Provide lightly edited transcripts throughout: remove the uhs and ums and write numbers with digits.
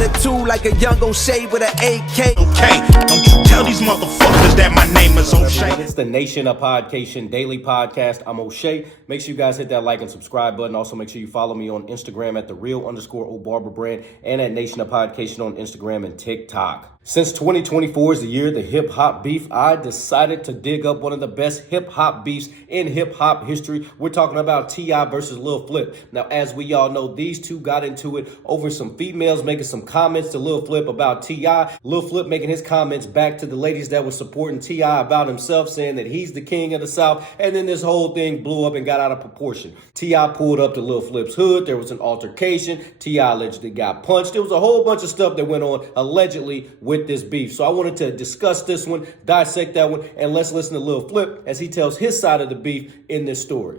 attitude like a young O'Shea with an AK. Okay, don't you tell these motherfuckers that my name is O'Shea. It's the Nation of Podcation Daily Podcast. I'm O'Shea. Make sure you guys hit that like and subscribe button. Also, make sure you follow me on Instagram at @thereal_OBarberbrand and at Nation of Podcation on Instagram and TikTok. Since 2024 is the year of the hip hop beef, I decided to dig up one of the best hip hop beefs in hip hop history. We're talking about T.I. versus Lil Flip. Now, as we all know, these two got into it over some females making some comments to Lil Flip about T.I. Lil Flip making his comments back to the ladies that were supporting T.I. about himself, saying that he's the king of the South. And then this whole thing blew up and got out of proportion. T.I. pulled up to Lil Flip's hood. There was an altercation. T.I. allegedly got punched. There was a whole bunch of stuff that went on allegedly with this beef. So I wanted to discuss this one, dissect that one, and let's listen to Lil Flip as he tells his side of the beef in this story.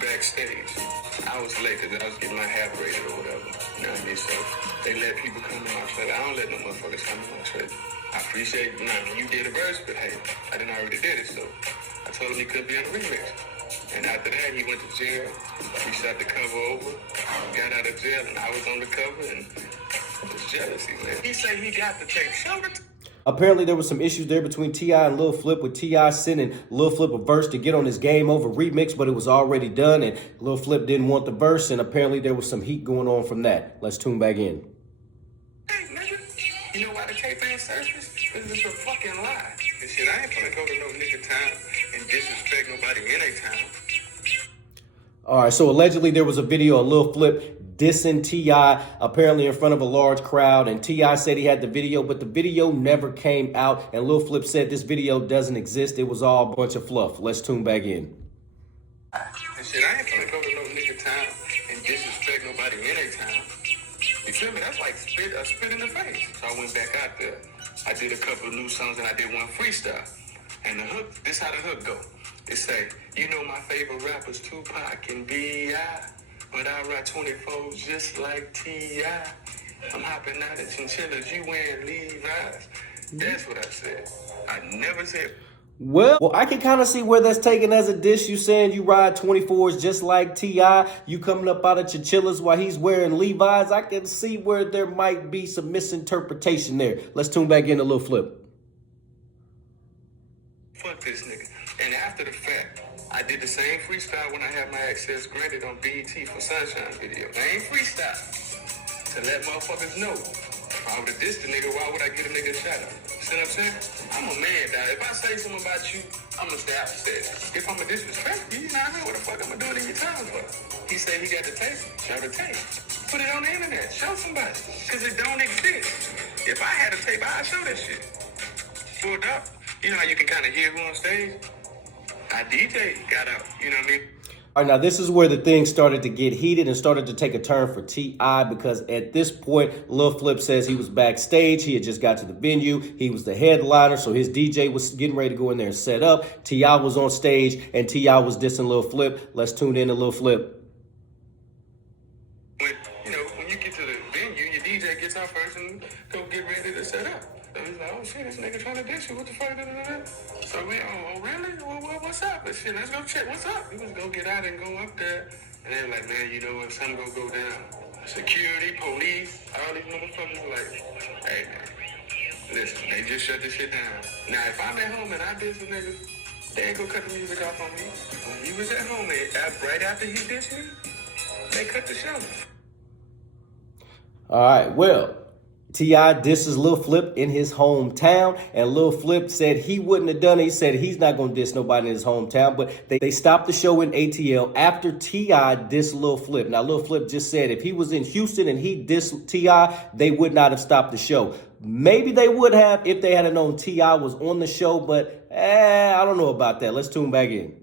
Backstage, I was late because I was getting my hair braided or whatever. You know what I mean? So they let people come in my trailer. I don't let no motherfuckers come in my trailer. I appreciate, you know, you did a verse, but hey, I didn't already did it, so I told him he could be on the remix. And after that, he went to jail. We shot the cover over, got out of jail, and I was on the cover, and it was jealousy, man. He said he got the tape. Apparently, there was some issues there between T.I. and Lil Flip, with T.I. sending Lil Flip a verse to get on his Game Over remix, but it was already done, and Lil Flip didn't want the verse, and apparently there was some heat going on from that. Let's tune back in. Hey, nigga, you know why the tape ain't surfaced? Because it's a fucking lie. And shit, I ain't gonna go to no nigga town and disrespect nobody in a town. All right, so allegedly there was a video of Lil Flip dissing T.I. apparently in front of a large crowd, and T.I. said he had the video, but the video never came out, and Lil Flip said this video doesn't exist. It was all a bunch of fluff. Let's tune back in. And shit, I ain't gonna go to no nigga town and disrespect nobody in a town. You feel me? That's like a spit in the face. So I went back out there. I did a couple of new songs and I did one freestyle. And the hook, this how the hook go. It say, you know my favorite rappers, Tupac and B.I., but I ride 24 just like T.I. I'm hopping out of chinchillas, you wearing Levi's. That's what I said. I never said... Well, I can kind of see where that's taken as a diss. You saying you ride 24s just like T.I., you coming up out of chinchillas while he's wearing Levi's. I can see where there might be some misinterpretation there. Let's tune back in to Lil Flip. Fuck this nigga. And after the fact, I did the same freestyle when I had my access granted on BET for Sunshine video. I ain't freestyle to let motherfuckers know. If I would've dissed the nigga, why would I get a nigga a shout out? See what I'm saying? I'm a man, dog. If I say something about you, I'm gonna stay upset. If I'm a disrespect you, you know what I mean? What the fuck I'm gonna do it in your time for? He said he got the tape. Show the tape. Put it on the internet. Show somebody. Cause it don't exist. If I had a tape, I'd show that shit. Pulled up. You know how you can kind of hear who on stage? I DJ got out. You know what I mean? All right, now this is where the thing started to get heated and started to take a turn for T.I. because at this point, Lil Flip says he was backstage. He had just got to the venue. He was the headliner, so his DJ was getting ready to go in there and set up. T.I. was on stage, and T.I. was dissing Lil Flip. Let's tune in to Lil Flip. When you get to the venue, your DJ gets out first and go get ready to set up. So he's like, oh shit, this nigga trying to diss you. What the fuck? So we, oh really? Well, what's up? But shit, let's go check. What's up? We was go get out and go up there. And they're like, man, you know what? Something gonna go down. Security, police, all these motherfuckers like, hey man, listen, they just shut this shit down. Now if I'm at home and I diss a nigga, they ain't gonna cut the music off on me. When he was at home, right after he dissed me, they cut the show. All right, well, T.I. disses Lil Flip in his hometown, and Lil Flip said he wouldn't have done it. He said he's not going to diss nobody in his hometown, but they stopped the show in ATL after T.I. dissed Lil Flip. Now, Lil Flip just said if he was in Houston and he dissed T.I., they would not have stopped the show. Maybe they would have if they had known T.I. was on the show, but I don't know about that. Let's tune back in.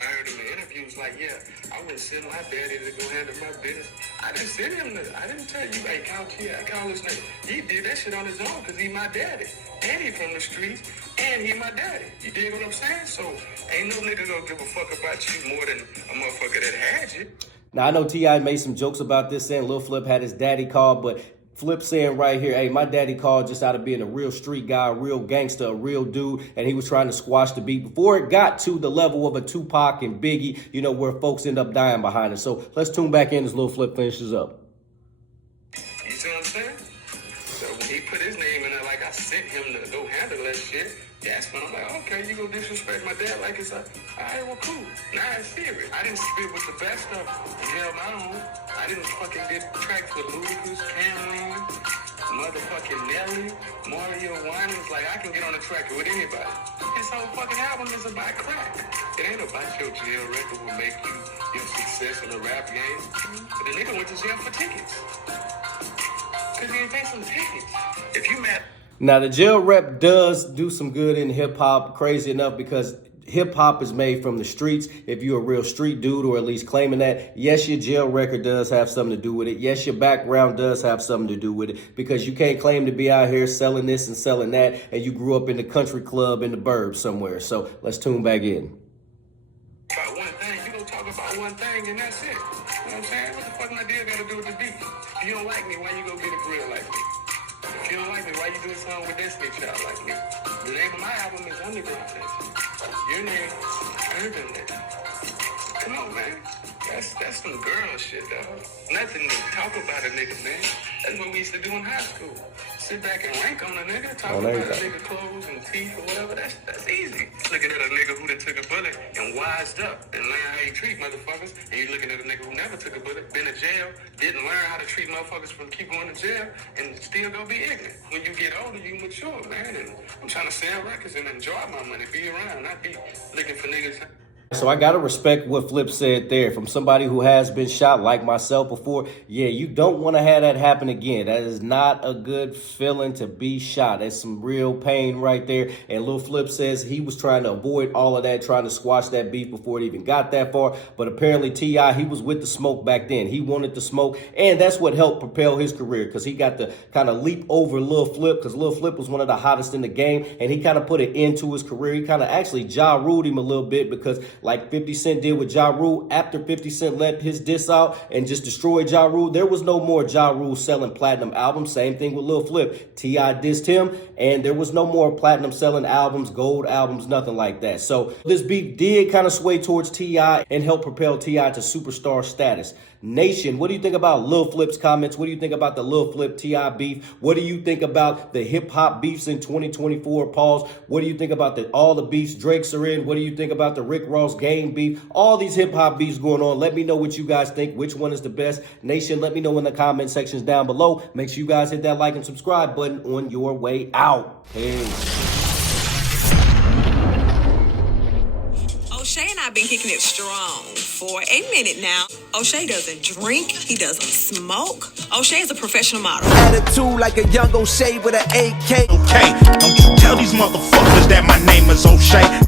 I heard in the interviews like, yeah, I wouldn't send my daddy to go handle my business. I didn't send him this. I didn't tell you, hey, call this nigga. He did that shit on his own because he my daddy. And he from the streets, and he my daddy. You dig what I'm saying? So ain't no nigga gonna give a fuck about you more than a motherfucker that had you. Now, I know T.I. made some jokes about this, saying Lil Flip had his daddy called, but Flip saying right here, hey, my daddy called just out of being a real street guy, a real gangster, a real dude, and he was trying to squash the beat before it got to the level of a Tupac and Biggie, where folks end up dying behind it. So let's tune back in as Lil Flip finishes up. put his name in it like I sent him to go handle that shit. That's when I'm like, okay, you go disrespect my dad like it's a, alright, well, cool. Now it's serious. I didn't spit with the best of them and held my own. I didn't fucking get tracks with Ludacris, Cameron, motherfucking Nelly, Mario Winans. Like, I can get on a track with anybody. His whole fucking album is about crack. It ain't about your jail record will make you your success in the rap game. But the nigga went to jail for tickets. Cause he ain't pay some tickets. If you mad. Now, the jail rep does do some good in hip hop, crazy enough, because hip hop is made from the streets. If you're a real street dude, or at least claiming that, yes, your jail record does have something to do with it. Yes, your background does have something to do with it, because you can't claim to be out here selling this and selling that, and you grew up in the country club in the burbs somewhere. So let's tune back in. About one thing, you gonna talk about one thing and that's it. You know what I'm saying? What the fuck my deal gotta do with the beat? If you don't like me, why you go get a grill like me? If you don't like me, why you do a song with Destiny Child like me? The name of my album is Underground Nation. Your name, Urban Nation. Come on, man. That's some girl shit, though. Nothing to talk about a nigga, man. That's what we used to do in high school. Sit back and rank on a nigga, talk about a nigga clothes and teeth or whatever. That's easy. Looking at a nigga who done took a bullet and wised up and learn how you treat motherfuckers, and you looking at a nigga who never took a bullet, been to jail, didn't learn how to treat motherfuckers from keep going to jail, and still gonna be ignorant. When you get older, you mature, man. And I'm trying to sell records and enjoy my money, be around, not be looking for niggas. So I got to respect what Flip said there. From somebody who has been shot like myself before, yeah, you don't want to have that happen again. That is not a good feeling to be shot. That's some real pain right there. And Lil Flip says he was trying to avoid all of that, trying to squash that beef before it even got that far. But apparently T.I., he was with the smoke back then. He wanted the smoke, and that's what helped propel his career, because he got to kind of leap over Lil Flip, because Lil Flip was one of the hottest in the game, and he kind of put it into his career. He kind of actually Ja Ruled him a little bit, because like 50 Cent did with Ja Rule, after 50 Cent let his diss out and just destroyed Ja Rule, there was no more Ja Rule selling platinum albums. Same thing with Lil Flip. T.I. dissed him, and there was no more platinum selling albums, gold albums, nothing like that. So this beef did kind of sway towards T.I. and help propel T.I. to superstar status. Nation, what do you think about Lil Flip's comments? What do you think about the Lil Flip T.I. beef? What do you think about the hip hop beefs in 2024? Pause. What do you think about all the beefs Drake's are in? What do you think about the Rick Ross Game beef? All these hip hop beefs going on. Let me know what you guys think. Which one is the best? Nation, let me know in the comment sections down below. Make sure you guys hit that like and subscribe button on your way out. Peace. O'Shea and I have been kicking it strong for a minute now. O'Shea doesn't drink. He doesn't smoke. O'Shea is a professional model. Attitude like a young O'Shea with an AK. Okay, don't you tell these motherfuckers that my name is O'Shea.